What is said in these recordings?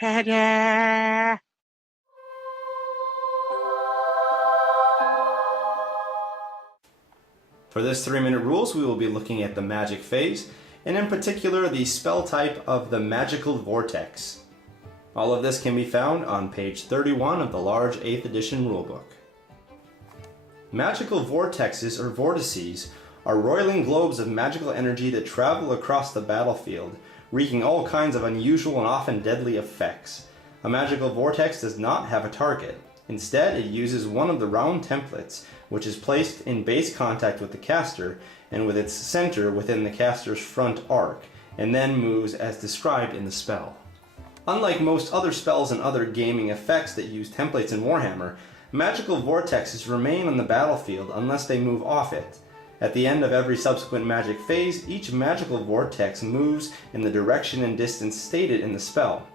Cheide! For this 3-minute rules, we will be looking at the magic phase, and in particular the spell type of the magical vortex. All of this can be found on page 31 of the large 8th edition rulebook. Magical vortexes or vortices are roiling globes of magical energy that travel across the battlefield, wreaking all kinds of unusual and often deadly effects. A magical vortex does not have a target. Instead, it uses one of the round templates, which is placed in base contact with the caster and with its center within the caster's front arc, and then moves as described in the spell. Unlike most other spells and other gaming effects that use templates in Warhammer, magical vortexes remain on the battlefield unless they move off it. At the end of every subsequent magic phase, each magical vortex moves in the direction and distance stated in the spell.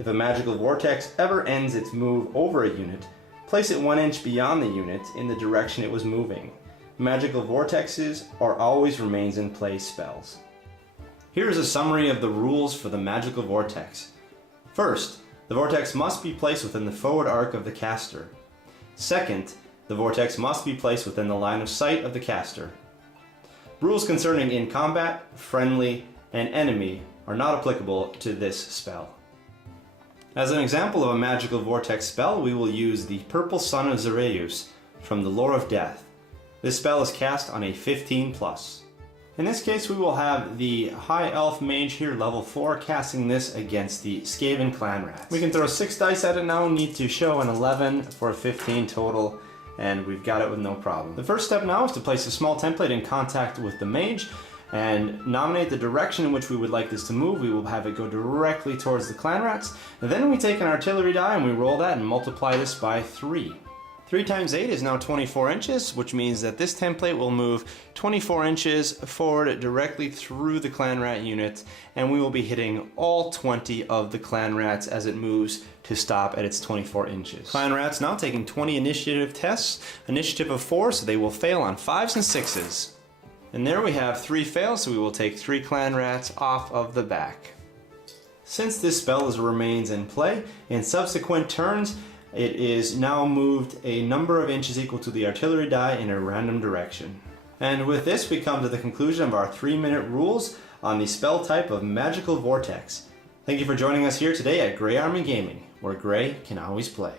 If a magical vortex ever ends its move over a unit, place it 1 inch beyond the unit in the direction it was moving. Magical vortexes are always remains in play spells. Here is a summary of the rules for the magical vortex. First, the vortex must be placed within the forward arc of the caster. Second, the vortex must be placed within the line of sight of the caster. Rules concerning in combat, friendly, and enemy are not applicable to this spell. As an example of a magical vortex spell, we will use the Purple Sun of Xereus from the Lore of Death. This spell is cast on a 15+. In this case, we will have the High Elf Mage here, level 4, casting this against the Skaven Clan Rats. We can throw 6 dice at it now, need to show an 11 for a 15 total, and we've got it with no problem. The first step now is to place a small template in contact with the Mage, and nominate the direction in which we would like this to move. We will have it go directly towards the Clan Rats. And then we take an artillery die and we roll that and multiply this by 3. 3 times 8 is now 24 inches, which means that this template will move 24 inches forward directly through the Clan Rat unit, and we will be hitting all 20 of the Clan Rats as it moves to stop at its 24 inches. Clan Rats now taking 20 initiative tests, initiative of 4, so they will fail on 5s and 6s. And there we have 3 fails, so we will take 3 Clan Rats off of the back. Since this spell remains in play, in subsequent turns, it is now moved a number of inches equal to the artillery die in a random direction. And with this, we come to the conclusion of our 3-minute rules on the spell type of Magical Vortex. Thank you for joining us here today at Grey Army Gaming, where Grey can always play.